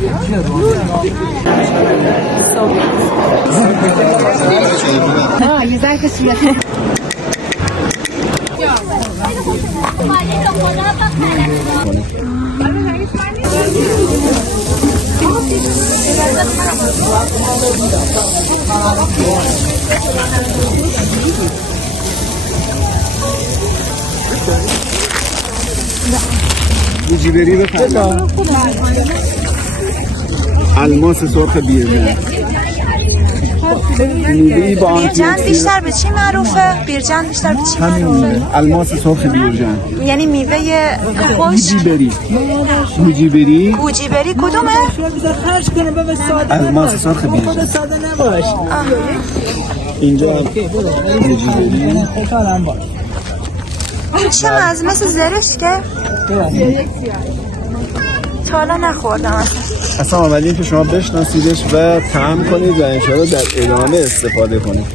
یه ذره صورت بوجیبری بفرمایید. الماس سرخ بیرجن. بیرجن بیشتر به چی معروفه؟ بیرجن بیشتر به چی معروفه؟ الماس سرخ بیرجن. یعنی میوه خوش. بوجیبری کدومه؟ الماس سرخ بیرجن. اینجا بوجیبری. این چه مزه؟ مثل زرشکه؟ تا حالا نخوردم اصلا اومدیم که شما بشناسیدش و طعم کنید و انشاءالله در ادامه استفاده کنید.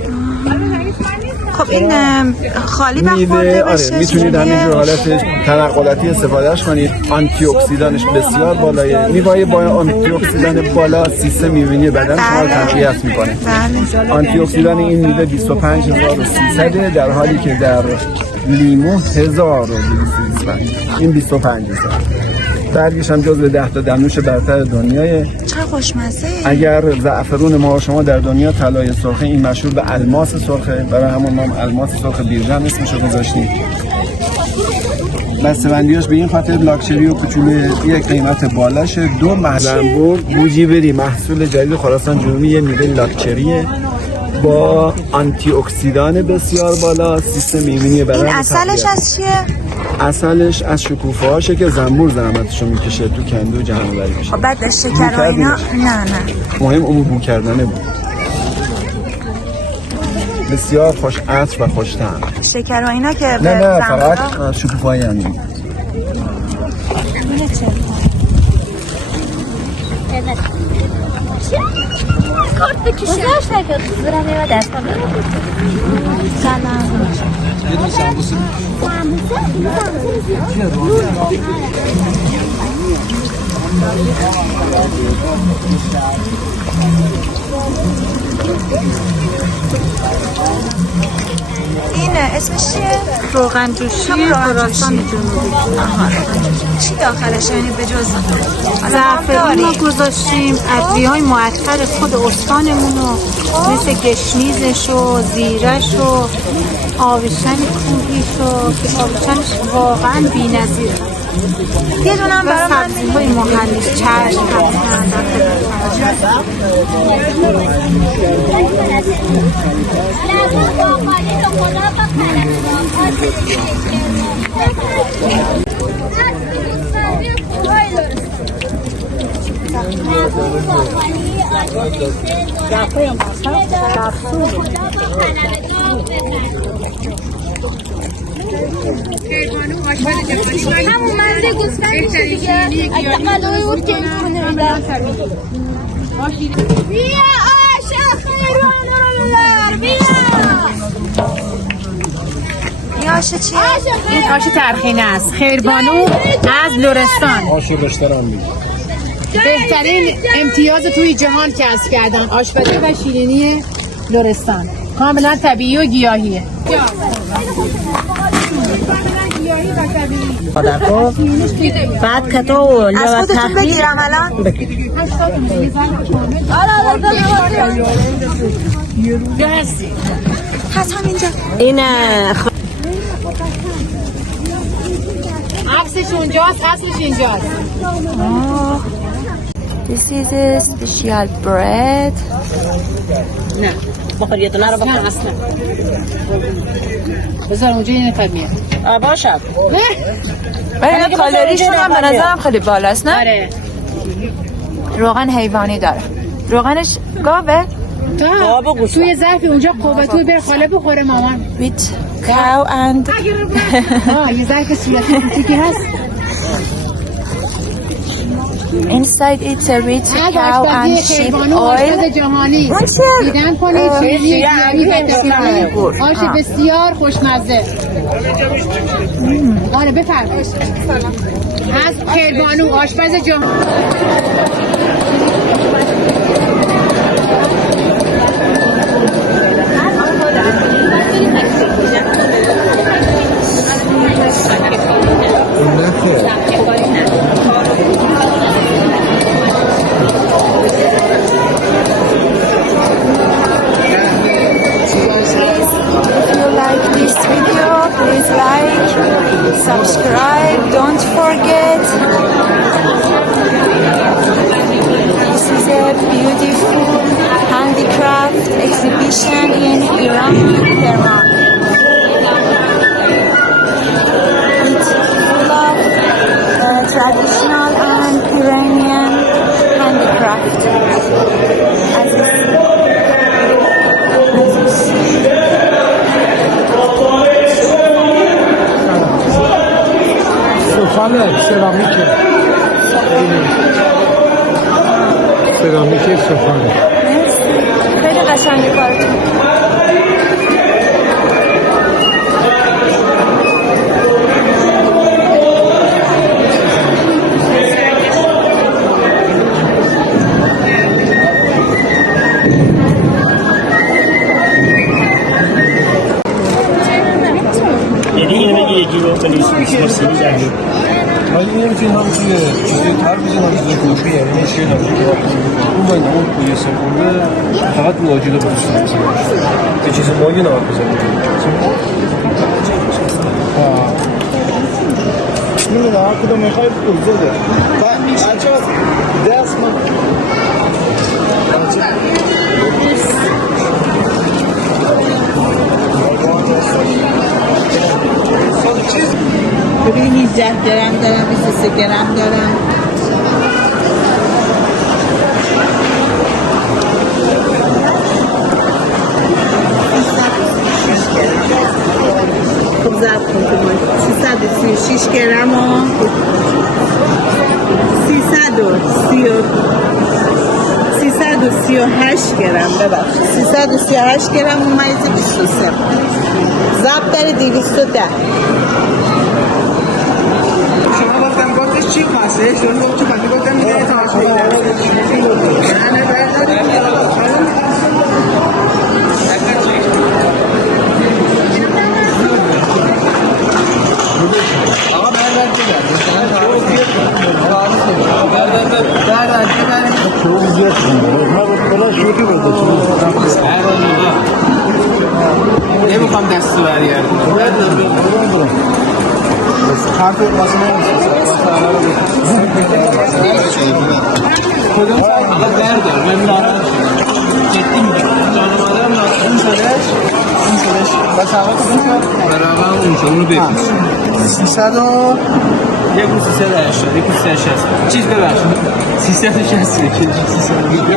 خب این خالی بخورده بشه؟ میتونید همینجور حالتش تنقلاتی استفادهش کنید. آنتی اکسیدانش بسیار بالایه. میوه با آنتی اکسیدان بالا سیستم ایمنی بدن شما رو تقویت میکنه. آنتی اکسیدان این میوه 25300 در حالی که در لیمو 1225. این 25000. برگش هم جزو 10 تا دمنوش برتر دنیای. چه خوشمزه. اگر زعفرون ما شما در دنیا طلای سرخه، این مشهور به الماس سرخه، برای همون ما الماس سرخ بیرجن اسمش رو گذاشتیم. بسته‌بندیاش به این خاطر لاکچری و کوچولوی یک قیمت بالاشه. دو زنبور بوجیبری محصول جدید خراسان جنوبی، یه میوه لاکچریه با آنتی اکسیدان بسیار بالا، سیستم ایمنی بدن. این اصلش از چیه؟ اصلش از شکوفه هاشه که زنبور زحمتشو میکشه تو کندو جمع‌آوری میشه. بعد شکر و اینا نه مهم اون بو کردنه بود. بسیار خوش عطر و خوش طعم. شکر و اینا که به نه فقط شکوفه‌ای همین. کارت بکشه گذاشت نکرد برم یه دست کنم سلام یه دو سمبوسه این اسمش چیه؟ روغن جوشی خراسان جنوبی. چی داخلش یعنی به جز زعفرون ما گذاشتیم، ادویه‌های معطر خود استانمون رو مثل گشنیزش و زیرش و آویشن کوهیش و که آویشنش واقعا بی‌نظیره. یه دونم برای من سبزی‌های محلیش چشم همون منده گفتن میشه دیگه قلوی اون که این رو نمیدن بیا آشا خیرون رو بیا این آشه چیه؟ این آش ترخینه است. خیربانو از لرستان. آش رشتران میگه. بهترین امتیاز توی جهان کسب کردن آشپزی و شیرینی لرستان. کاملا طبیعی و گیاهیه. بعد کتو از خودتون بگیرم الان؟ هست همینجا. این عکسش اونجاست، اصلش اینجاست. This is a special bread. نه بخور یه دونه رو بخور. اصلا بذار اونجا این تمیه باشد. ولی کالریشون هم به نظرم خیلی بالاست نه؟ آره. روغن حیوانی داره. روغنش گاوه؟ توی ظرف اونجا قوتو بره خاله بخوره مامان. With cow and یه ظرف صورتی کوچیکی هست. Inside it's a rich cow and sheep oil. جهانی دیدن کنید آش بسیار خوشمزه. آره بفرمایید. از کربانو آشپز جهانی. سرامیک سفره خیلی قشنگه کارتون. ولی نمیتونیم هم توی چیزی تر بزنم چیزی گوشی یعنی مشکل نداره اون باید اون پویه سفرده فقط رو آجیده بودستم یه چیز ماهی نمید بزنیم نمیده هر کدوم میخوای بزرده بچه دست من ببینید 10 گرم دارم 23 گرم دارم خب ضبط کن تو مایی 336 گرم و 338 گرم ببخشید 338 گرم و ممیز 23 ضبط داره 210 چی پاسه شون رو تو بعدی گفتم میگه تا نمیخوام دست بری کارت واسه کدوم سایت حالا دردار من دارم جدی میگم جانم آدم اون شدهش بس هوا کدوم شد؟ برای اون شد اونو بپیش 300 و یک روز 380 یک روز 360 چیز ببخشید 360 که 320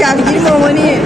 کمگیری مامانیه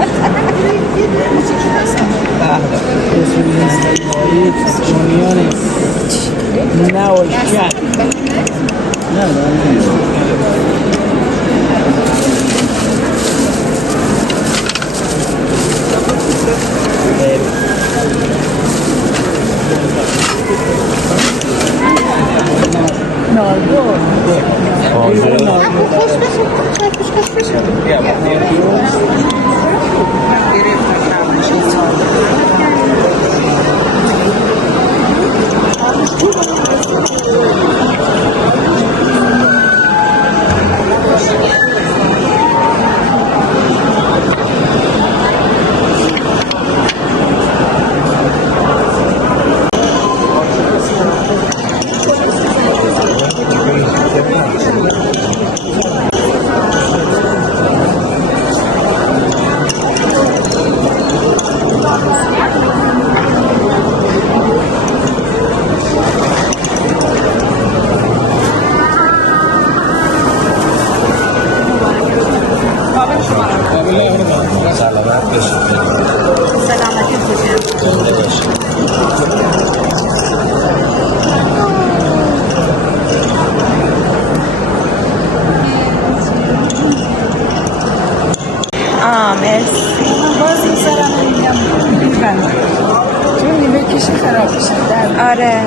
آره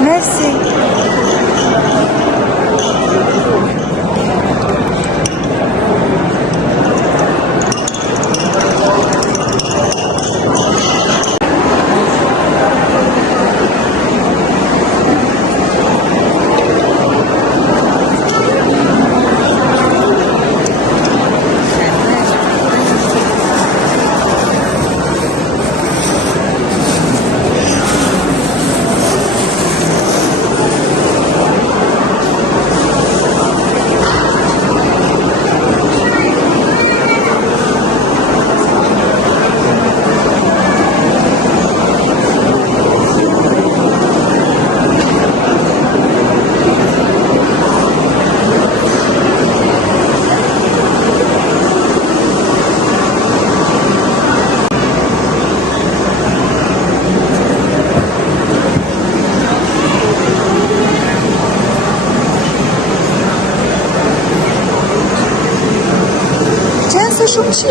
مرسی. جنسشون چیه؟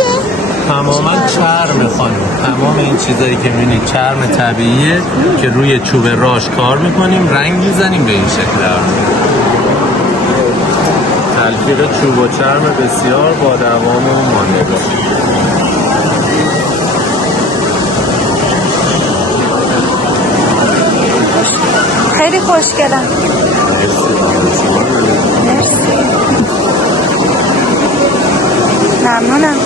تماما چرم خانم. تمام این چیزایی که می‌بینید چرم طبیعیه که روی چوب راش کار میکنیم، رنگ میزنیم به این شکل. تلفیق چوب و چرم بسیار با دوام و ماندگار. خیلی خوشگلم. مرسی. ممنونم.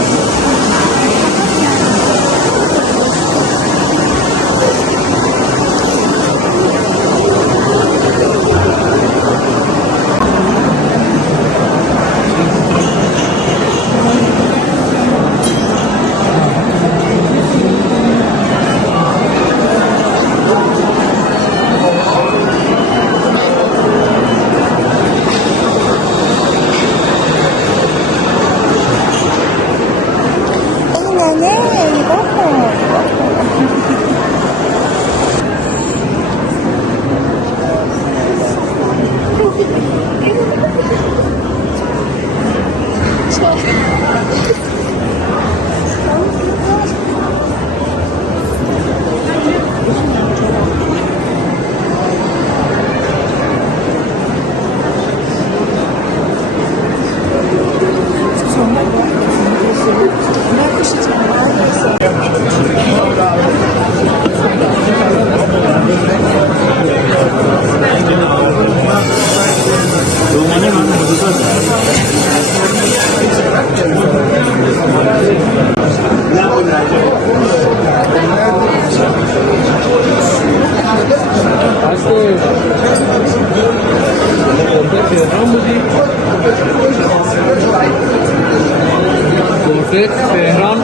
تهران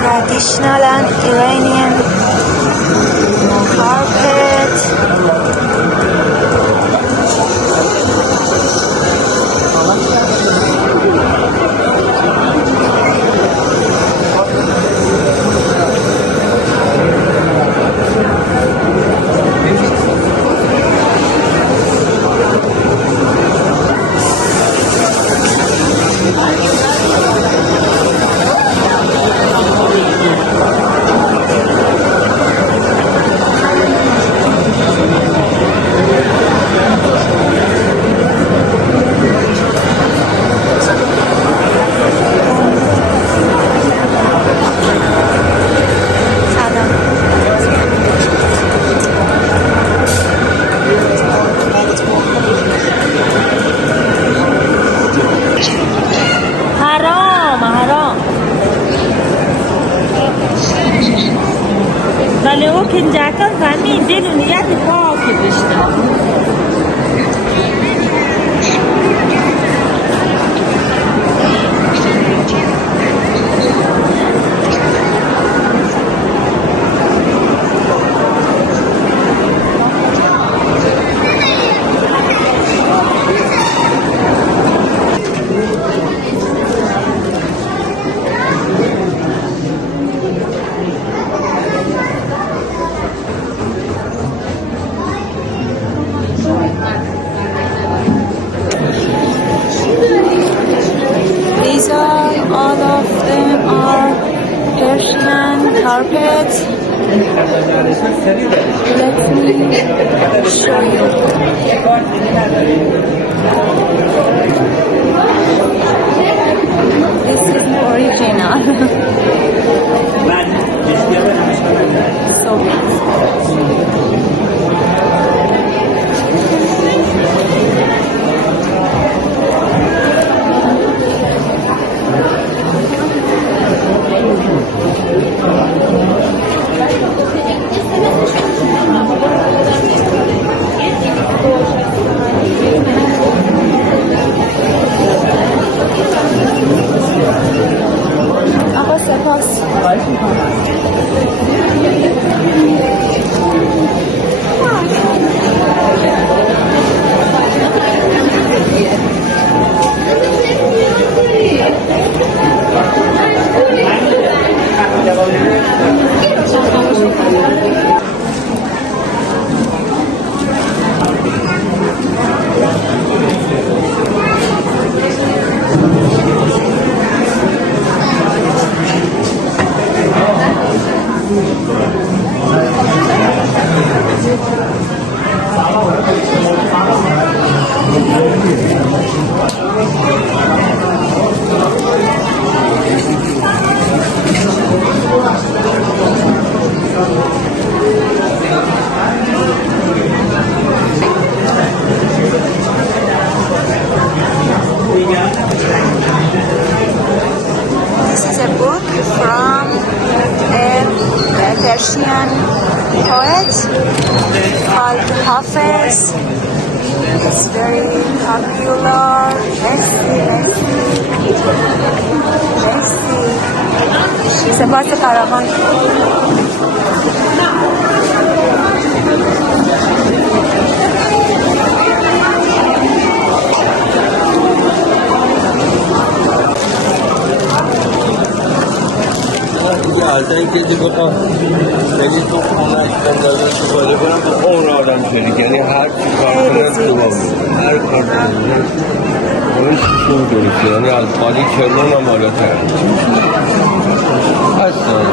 traditional and Iranian carpet. ولی او که جاکن فهمی دل و نیت پاکی داشته. All of them are Persian carpet. Let me show you. This is original. So آقا سپاس. This is a book from a Persian poet called Hafiz. It's very popular. Let's see. سپاس فراوان. از اینکه بخوام یعنی تو خونه اندازه استفاده کنم تو اون آدم شدی یعنی هر چی کار کنم تو هر کار کنم اون شیشون درسته یعنی از خالی کرمان هم بالاتر هستن